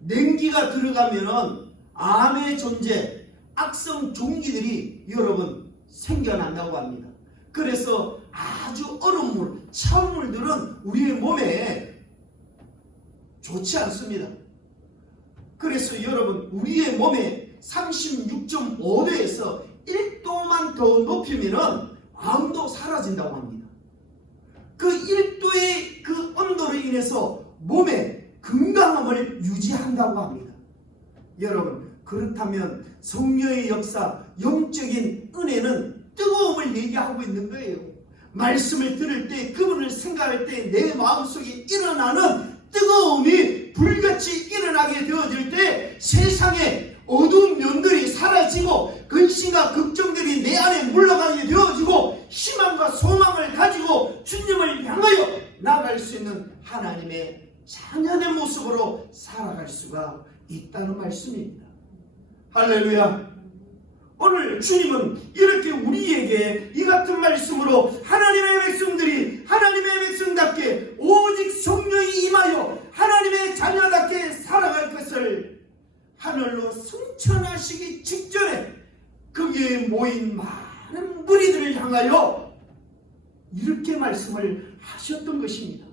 냉기가 들어가면은 암의 존재, 악성 종기들이 여러분 생겨난다고 합니다. 그래서 아주 얼음 물, 찬물들은 우리의 몸에 좋지 않습니다. 그래서 여러분, 우리의 몸에 36.5도에서 1도만 더 높이면은 암도 사라진다고 합니다. 그 1도의 그 온도로 인해서 몸의 건강함을 유지한다고 합니다. 여러분, 그렇다면 성령의 역사, 영적인 은혜는 뜨거움을 얘기하고 있는 거예요. 말씀을 들을 때, 그분을 생각할 때 내 마음속에 일어나는 뜨거움이 불같이 일어나게 되어질 때 세상에 어두운 면들이 사라지고 근심과 걱정들이 내 안에 물러가게 되어지고 희망과 소망을 가지고 주님을 향하여 나아갈 수 있는 하나님의 자녀의 모습으로 살아갈 수가 있다는 말씀입니다. 할렐루야. 오늘 주님은 이렇게 우리에게 이 같은 말씀으로 하나님의 백성들이 하나님의 백성답게 오직 성령이 임하여 하나님의 자녀답게 살아갈 것을 하늘로 승천하시기 직전에 거기에 모인 많은 무리들을 향하여 이렇게 말씀을 하셨던 것입니다.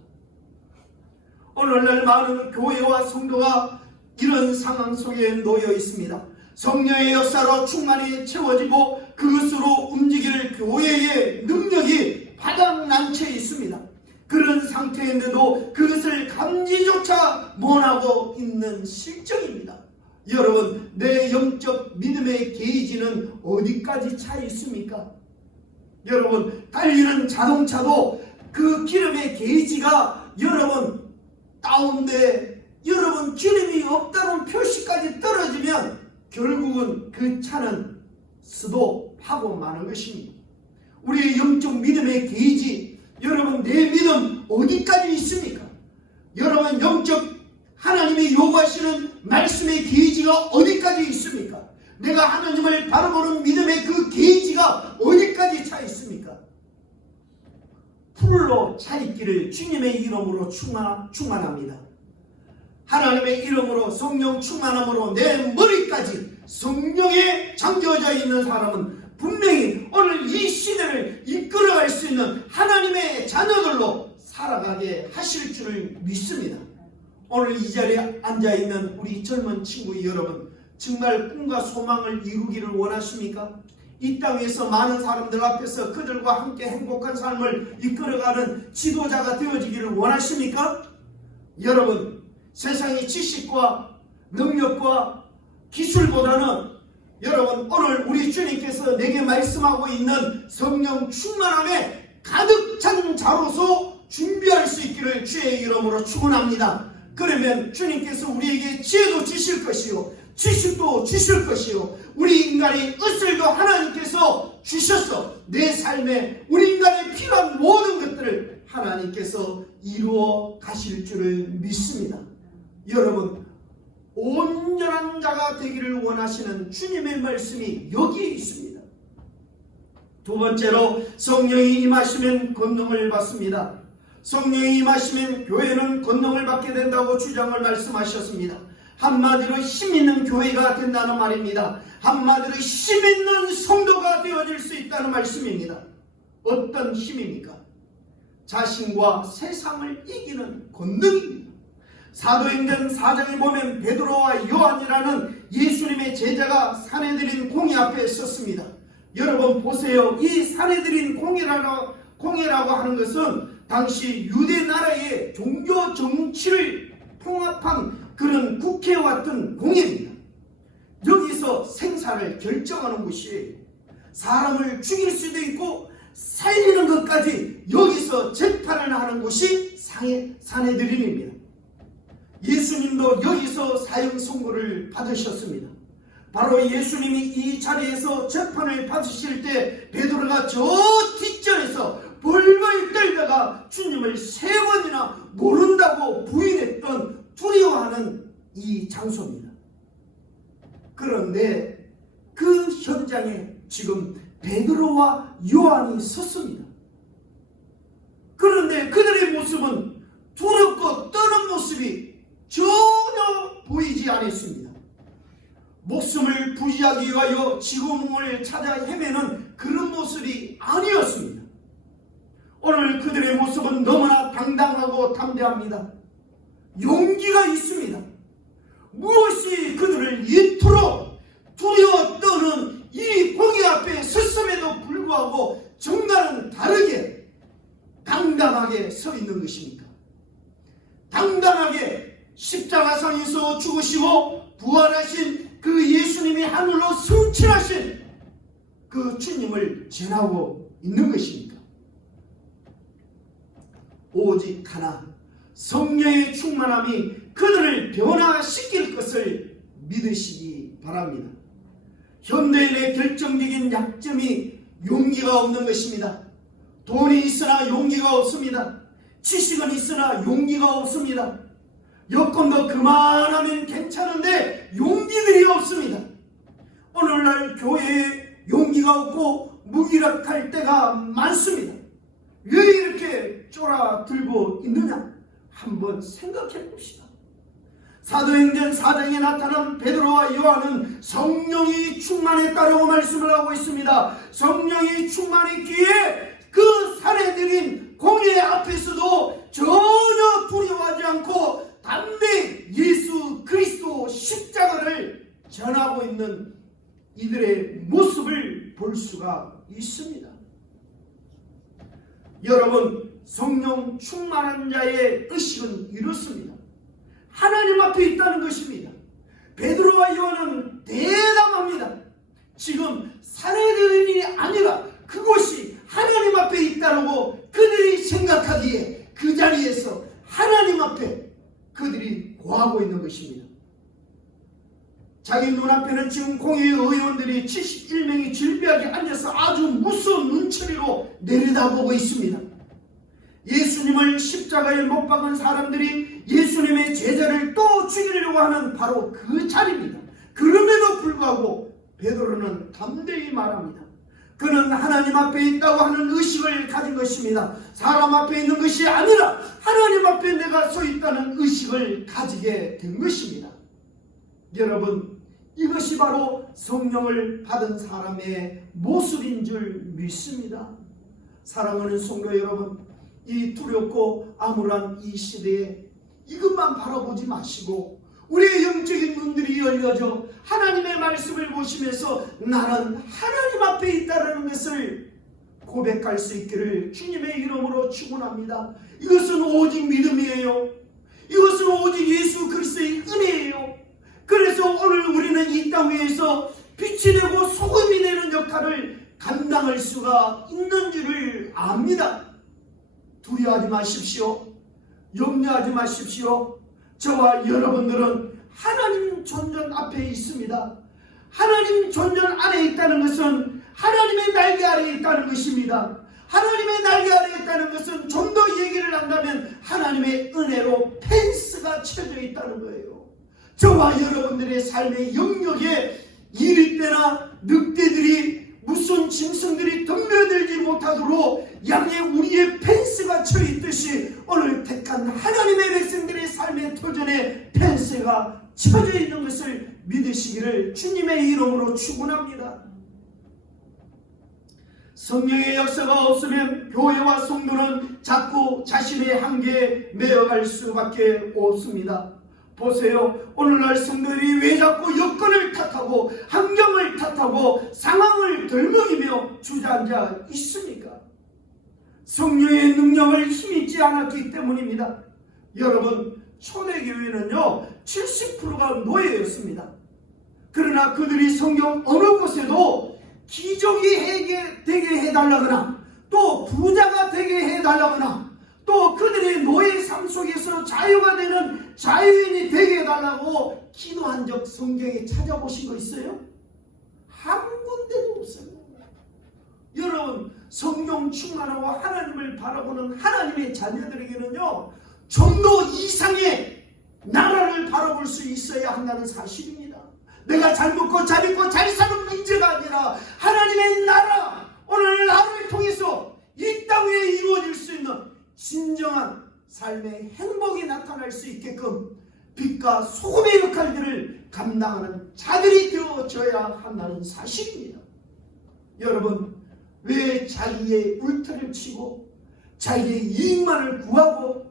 오늘날 많은 교회와 성도가 이런 상황 속에 놓여 있습니다. 성령의 역사로 충만히 채워지고 그것으로 움직일 교회의 능력이 바닥난 채 있습니다. 그런 상태인데도 그것을 감지조차 못하고 있는 실정입니다. 여러분, 내 영적 믿음의 게이지는 어디까지 차 있습니까? 여러분, 달리는 자동차도 그 기름의 게이지가 여러분 다운돼 여러분 기름이 없다는 표시까지 떨어지면 결국은 그 차는 스톱하고 마는 것입니다. 우리의 영적 믿음의 게이지, 여러분 내 믿음 어디까지 있습니까? 여러분 영적 하나님이 요구하시는 말씀의 게이지가 어디까지 있습니까? 내가 하나님을 바라보는 믿음의 그 게이지가 어디까지 차 있습니까? 풀로 차 있기를 주님의 이름으로 충만합니다. 하나님의 이름으로 성령 충만함으로 내 머리까지 성령에 잠겨져 있는 사람은 분명히 오늘 이 시대를 이끌어갈 수 있는 하나님의 자녀들로 살아가게 하실 줄을 믿습니다. 오늘 이 자리에 앉아있는 우리 젊은 친구 여러분, 정말 꿈과 소망을 이루기를 원하십니까? 이 땅에서 많은 사람들 앞에서 그들과 함께 행복한 삶을 이끌어가는 지도자가 되어지기를 원하십니까? 여러분, 세상의 지식과 능력과 기술보다는 여러분 오늘 우리 주님께서 내게 말씀하고 있는 성령 충만함에 가득 찬 자로서 준비할 수 있기를 주의 이름으로 축원합니다. 그러면 주님께서 우리에게 지혜도 주실 것이요 지식도 주실 것이요 우리 인간의 의술도 하나님께서 주셔서 내 삶에 우리 인간에 필요한 모든 것들을 하나님께서 이루어 가실 줄을 믿습니다. 여러분, 온전한 자가 되기를 원하시는 주님의 말씀이 여기에 있습니다. 두 번째로 성령이 임하시면 권능을 받습니다. 성령이 임하시면 교회는 권능을 받게 된다고 주장을 말씀하셨습니다. 한마디로 힘 있는 교회가 된다는 말입니다. 한마디로 힘 있는 성도가 되어질 수 있다는 말씀입니다. 어떤 힘입니까? 자신과 세상을 이기는 권능입니다. 사도행전 4장에 보면 베드로와 요한이라는 예수님의 제자가 산헤드린 공회 앞에 섰습니다. 여러분 보세요. 이 산헤드린 공회라고 하는 것은 당시 유대 나라의 종교 정치를 통합한 그런 국회와 같은 공회입니다. 여기서 생사를 결정하는 것이에요. 사람을 죽일 수도 있고 살리는 것까지 여기서 재판을 하는 곳이 산헤드린입니다. 예수님도 여기서 사형 선고를 받으셨습니다. 바로 예수님이 이 자리에서 재판을 받으실 때 베드로가 저 뒷전에서 벌벌 떨다가 주님을 3번이나 모른다고 이 장소입니다. 그런데 그 현장에 지금 베드로와 요한이 섰습니다. 그런데 그들의 모습은 두렵고 떠는 모습이 전혀 보이지 않았습니다. 목숨을 부지하기 위하여 지구멍을 찾아 헤매는 그런 모습이 아니었습니다. 오늘 그들의 모습은 너무나 당당하고 담대합니다. 용기가 있습니다. 무엇이 그들을 이토록 두려워 떠는 이 공의 앞에 섰음에도 불구하고 정말은 다르게 당당하게 서 있는 것입니까? 당당하게 십자가상에서 죽으시고 부활하신 그 예수님이 하늘로 승천하신 그 주님을 전하고 있는 것입니까? 오직 하나, 성령의 충만함이 그들을 변화시킬 것을 믿으시기 바랍니다. 현대인의 결정적인 약점이 용기가 없는 것입니다. 돈이 있으나 용기가 없습니다. 지식은 있으나 용기가 없습니다. 여건도 그만하면 괜찮은데 용기들이 없습니다. 오늘날 교회에 용기가 없고 무기력할 때가 많습니다. 왜 이렇게 쫄아들고 있느냐? 한번 생각해 봅시다. 사도행전 4장에 나타난 베드로와 요한은 성령이 충만했다라고 말씀을 하고 있습니다. 성령이 충만했기에 그 사례들인 공예 앞에서도 전혀 두려워하지 않고 담대히 예수 그리스도 십자가를 전하고 있는 이들의 모습을 볼 수가 있습니다. 여러분, 성령 충만한 자의 의식은 이렇습니다. 하나님 앞에 있다는 것입니다. 베드로와 요한은 대담합니다. 지금 살해되는 일이 아니라 그곳이 하나님 앞에 있다고 그들이 생각하기에 그 자리에서 하나님 앞에 그들이 고하고 있는 것입니다. 자기 눈앞에는 지금 공회 의원들이 71명이 질비하게 앉아서 아주 무서운 눈초리로 내려다보고 있습니다. 예수님을 십자가에 못 박은 사람들이 예수님의 제자를 또 죽이려고 하는 바로 그 자리입니다. 그럼에도 불구하고 베드로는 담대히 말합니다. 그는 하나님 앞에 있다고 하는 의식을 가진 것입니다. 사람 앞에 있는 것이 아니라 하나님 앞에 내가 서 있다는 의식을 가지게 된 것입니다. 여러분, 이것이 바로 성령을 받은 사람의 모습인 줄 믿습니다. 사랑하는 성도 여러분, 이 두렵고 암울한 이 시대에 이것만 바라보지 마시고 우리의 영적인 눈들이 열려져 하나님의 말씀을 보시면서 나는 하나님 앞에 있다는 것을 고백할 수 있기를 주님의 이름으로 축원합니다. 이것은 오직 믿음이에요. 이것은 오직 예수 그리스도의 은혜예요. 그래서 오늘 우리는 이 땅 위에서 빛이 되고 소금이 되는 역할을 감당할 수가 있는 줄을 압니다. 두려워하지 마십시오. 염려하지 마십시오. 저와 여러분들은 하나님 존전 앞에 있습니다. 하나님 존전 안에 있다는 것은 하나님의 날개 아래에 있다는 것입니다. 하나님의 날개 아래에 있다는 것은 좀 더 얘기를 한다면 하나님의 은혜로 펜스가 쳐져 있다는 거예요. 저와 여러분들의 삶의 영역에 이리 때나 늑대들이 무슨 짐승들이 덤벼들지 못하도록 양에 우리의 펜스가 쳐 있듯이 오늘 택한 하나님의 백성들의 삶의 터전에 펜스가 쳐져 있는 것을 믿으시기를 주님의 이름으로 축원합니다. 성령의 역사가 없으면 교회와 성도는 자꾸 자신의 한계에 매여갈 수밖에 없습니다. 보세요. 오늘날 성도들이 왜 자꾸 여건을 탓하고 환경을 탓하고 상황을 덜먹이며 주저앉아 있습니까? 성령의 능력을 힘입지 않았기 때문입니다. 여러분, 초대교회는요 70%가 노예였습니다. 그러나 그들이 성경 어느 곳에도 기족이 되게 해달라거나 또 부자가 되게 해달라거나 또 그들의 노예 삶 속에서 자유가 되는 자유인이 되게 해달라고 기도한 적 성경에 찾아보신 거 있어요? 한 군데도 없어요. 여러분, 성령 충만하고 하나님을 바라보는 하나님의 자녀들에게는요 좀 더 이상의 나라를 바라볼 수 있어야 한다는 사실입니다. 내가 잘 먹고 잘 입고 잘 사는 문제가 아니라 하나님의 나라, 오늘 나를 통해서 이 땅 위에 이루어질 수 있는 진정한 삶의 행복이 나타날 수 있게끔 빛과 소금의 역할들을 감당하는 자들이 되어져야 한다는 사실입니다. 여러분, 왜 자기의 울타리를 치고 자기의 이익만을 구하고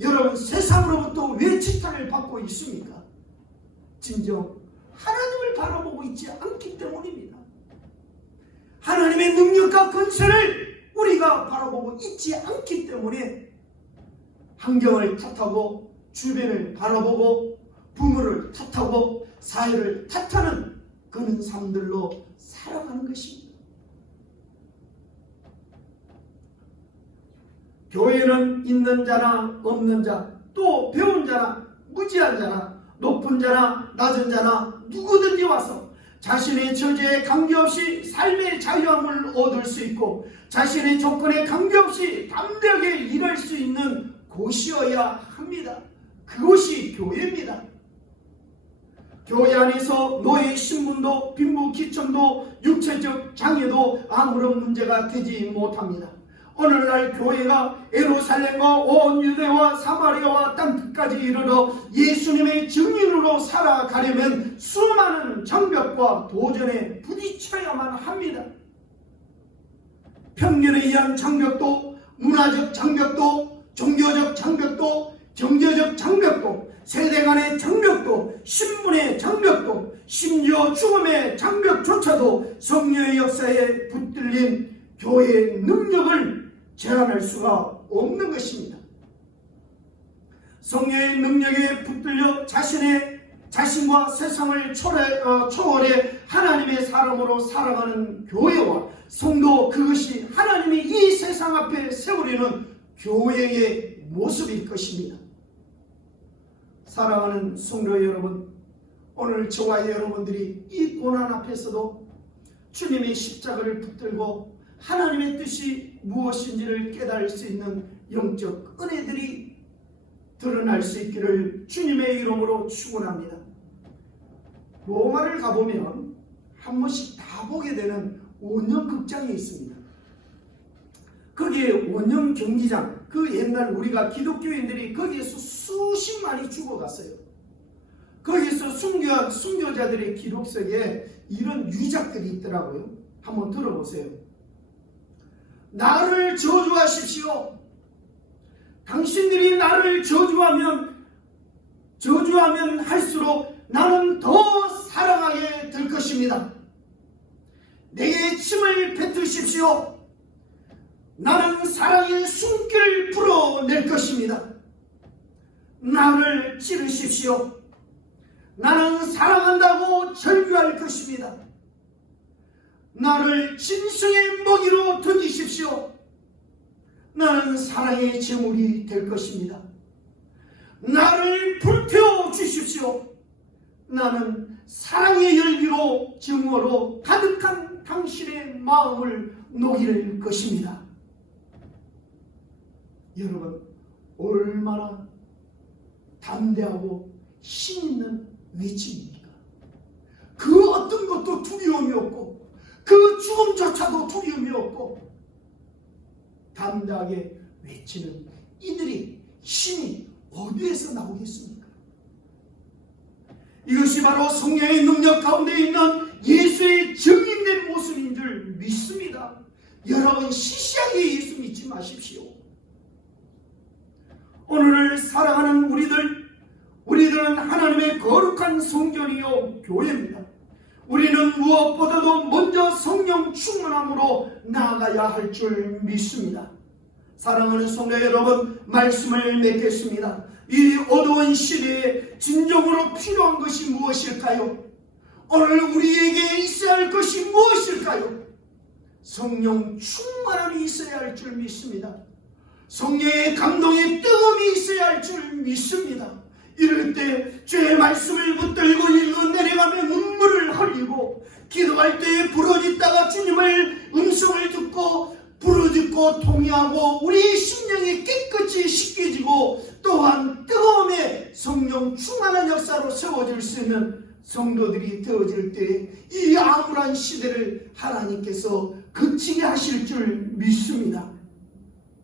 여러분 세상으로부터 왜 지탄을 받고 있습니까? 진정 하나님을 바라보고 있지 않기 때문입니다. 하나님의 능력과 권세를 우리가 바라보고 있지 않기 때문에 환경을 탓하고 주변을 바라보고 부모를 탓하고 사회를 탓하는 그런 삶들로 살아가는 것입니다. 교회는 있는 자나 없는 자, 또 배운 자나 무지한 자나 높은 자나 낮은 자나 누구든지 와서 자신의 처지에 관계없이 삶의 자유함을 얻을 수 있고 자신의 조건에 관계없이 담대하게 일할 수 있는 곳이어야 합니다. 그것이 교회입니다. 교회 안에서 노예 신분도 빈부 귀천도 육체적 장애도 아무런 문제가 되지 못합니다. 오늘날 교회가 예루살렘과 온 유대와 사마리아와 땅끝까지 이르러 예수님의 증인으로 살아가려면 수많은 장벽과 도전에 부딪혀야만 합니다. 편견에 의한 장벽도, 문화적 장벽도, 종교적 장벽도, 경제적 장벽도, 세대 간의 장벽도, 신분의 장벽도, 심지어 죽음의 장벽조차도 성령의 역사에 붙들린 교회의 능력을 제한할 수가 없는 것입니다. 성령의 능력에 붙들려 자신과 세상을 초월해 하나님의 사람으로 살아가는 교회와 성도, 그것이 하나님이 이 세상 앞에 세우려는 교회의 모습일 것입니다. 사랑하는 성도 여러분, 오늘 저와 여러분들이 이 고난 앞에서도 주님의 십자가를 붙들고 하나님의 뜻이 무엇인지를 깨달을 수 있는 영적 은혜들이 드러날 수 있기를 주님의 이름으로 축원합니다. 로마를 가보면 한 번씩 다 보게 되는 원형극장이 있습니다. 거기에 원형 경기장, 그 옛날 우리가 기독교인들이 거기에서 수십만이 죽어갔어요. 거기에서 순교자들의 기록석에 이런 유작들이 있더라고요. 한번 들어보세요. 나를 저주하십시오. 당신들이 나를 저주하면 할수록 나는 더 사랑하게 될 것입니다. 내게 침을 뱉으십시오. 나는 사랑의 숨결을 불어낼 것입니다. 나를 찌르십시오. 나는 사랑한다고 절규할 것입니다. 나를 짐승의 먹이로 던지십시오. 나는 사랑의 제물이 될 것입니다. 나를 불태워 주십시오. 나는 사랑의 열기로 증오로 가득한 당신의 마음을 녹일 것입니다. 여러분, 얼마나 담대하고 힘있는 외침입니까? 그 어떤 것도 두려움이 없고 그 죽음조차도 두려움이 없고 담대하게 외치는 이들이 힘이 어디에서 나오겠습니까? 이것이 바로 성령의 능력 가운데 있는 예수의 증인된 모습인 줄 믿습니다. 여러분, 시시하게 예수 믿지 마십시오. 오늘을 사랑하는 우리들은 하나님의 거룩한 성전이요 교회입니다. 우리는 무엇보다도 먼저 성령 충만함으로 나아가야 할 줄 믿습니다. 사랑하는 성도 여러분, 말씀을 맺겠습니다. 이 어두운 시대에 진정으로 필요한 것이 무엇일까요? 오늘 우리에게 있어야 할 것이 무엇일까요? 성령 충만함이 있어야 할 줄 믿습니다. 성령의 감동의 뜨거움이 있어야 할 줄 믿습니다. 이럴 때 주의 말씀을 붙들고 읽어 내려가며 눈물을 흘리고 기도할 때 부르짖다가 주님을 음성을 듣고 부르짖고 통회하고 우리 심령이 깨끗이 씻겨지고 또한 뜨거움에 성령 역사로 세워질 수 있는 성도들이 되어질 때 이 암울한 시대를 하나님께서 그치게 하실 줄 믿습니다.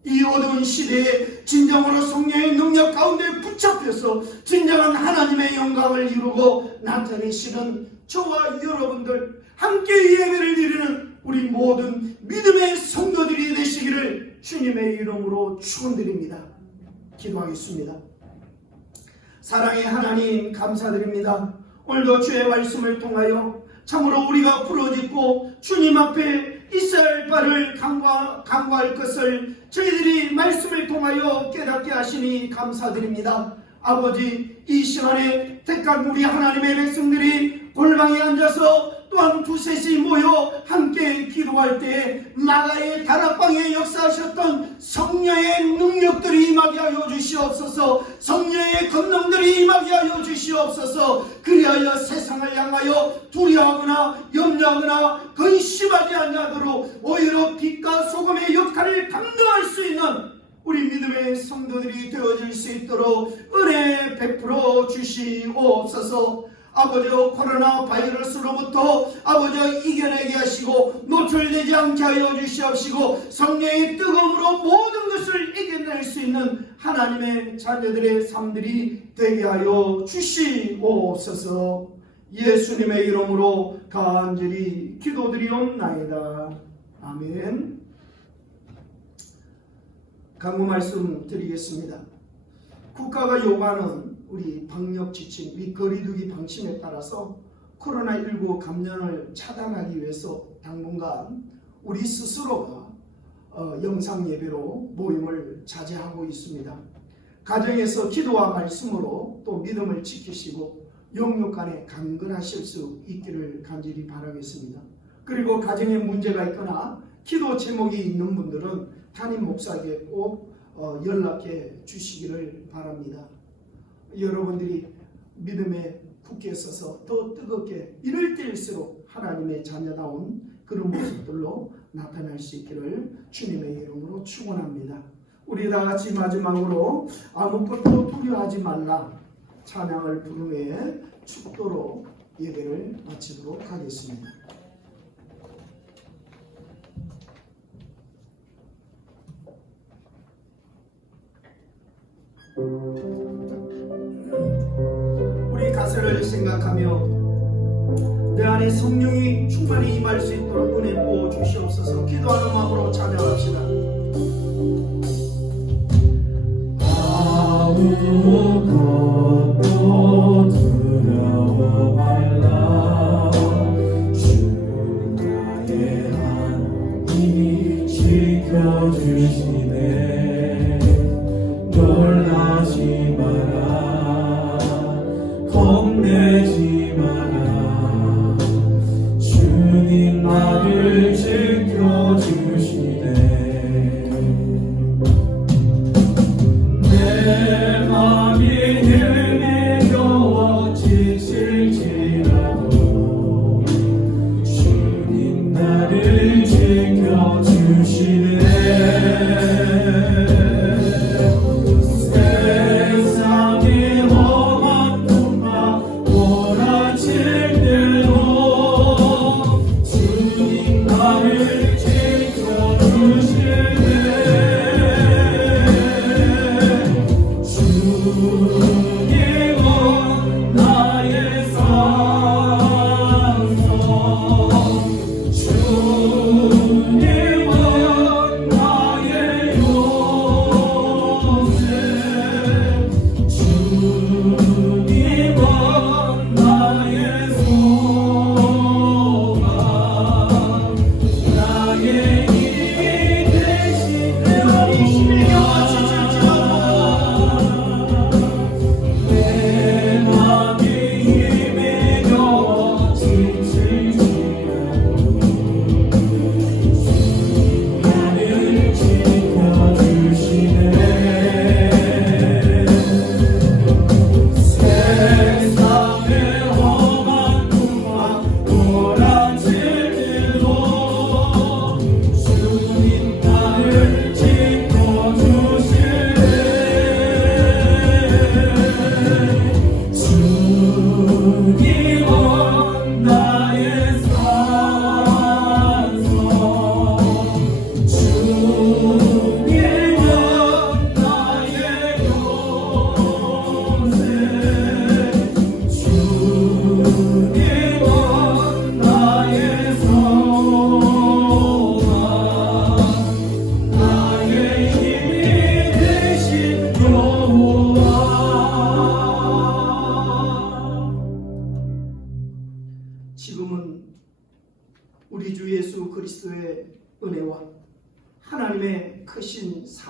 이 어두운 시대에 진정으로 성령의 능력 가운데 붙잡혀서 진정한 하나님의 영광을 이루고 나타내시는 저와 여러분들, 함께 예배를 드리는 우리 모든 믿음의 성도들이 되시기를 주님의 이름으로 축원드립니다. 기도하겠습니다. 사랑의 하나님, 감사드립니다. 오늘도 주의 말씀을 통하여 참으로 우리가 부르짖고 주님 앞에 있어야 할 바를 간구할 것을 저희들이 말씀을 통하여 깨닫게 하시니 감사드립니다. 아버지, 이 시간에 택한 우리 하나님의 백성들이 골방에 앉아서 또한 두셋이 모여 함께 기도할 때 마가의 다락방에 역사하셨던 성령의 능력들이 임하게 하여 주시옵소서. 성령의 권능들이 임하게 하여 주시옵소서. 그리하여 세상을 향하여 두려워하거나 염려하거나 근심하지 아니하도록 오히려 빛과 소금의 역할을 감당할 수 있는 우리 믿음의 성도들이 되어질 수 있도록 은혜 베풀어 주시옵소서. 아버지, 코로나 바이러스로부터 아버지 이겨내게 하시고 노출되지 않게 하여 주시옵시고 성령의 뜨거움으로 모든 것을 이겨낼 수 있는 하나님의 자녀들의 삶들이 되게 하여 주시옵소서. 예수님의 이름으로 간절히 기도드리옵나이다. 아멘. 강구 말씀 드리겠습니다. 국가가 요구하는 우리 방역 지침 및 거리두기 방침에 따라서 코로나19 감염을 차단하기 위해서 당분간 우리 스스로가 영상 예배로 모임을 자제하고 있습니다. 가정에서 기도와 말씀으로 또 믿음을 지키시고 영육 간에 강건하실 수 있기를 간절히 바라겠습니다. 그리고 가정에 문제가 있거나 기도 제목이 있는 분들은 담임 목사에게 꼭 연락해 주시기를 바랍니다. 여러분들이 믿음에 굳게 서서 더 뜨겁게 이럴 때일수록 하나님의 자녀다운 그런 모습들로 나타날 수 있기를 주님의 이름으로 축원합니다. 우리 다 같이 마지막으로 아무것도 두려워하지 말라 찬양을 부르며 축도로 예배를 마치도록 하겠습니다. 우리 가사를 생각하며 내 안에 성령이 충만히 임할 수 있도록 은혜 부어 주시옵소서. 기도하는 마음으로 찬양합시다. 아무것도 두려워 말라. 주 나의 하나님이 지켜주시네. 놀라지 마라. 겁내지 마라. 주님 나를 지켜주시네. 내 맘이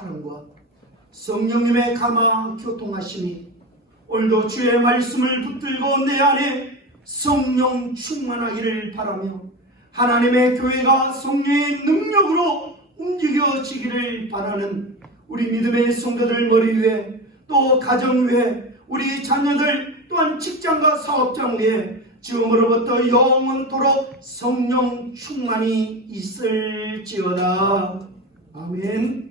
사랑과 성령님의 감화 교통하심이 오늘도 주의 말씀을 붙들고 내 안에 성령 충만하기를 바라며 하나님의 교회가 성령의 능력으로 움직여지기를 바라는 우리 믿음의 성도들 머리 위에 또 가정 위에 우리 자녀들 또한 직장과 사업장 위에 지금으로부터 영원토록 성령 충만이 있을지어다. 아멘.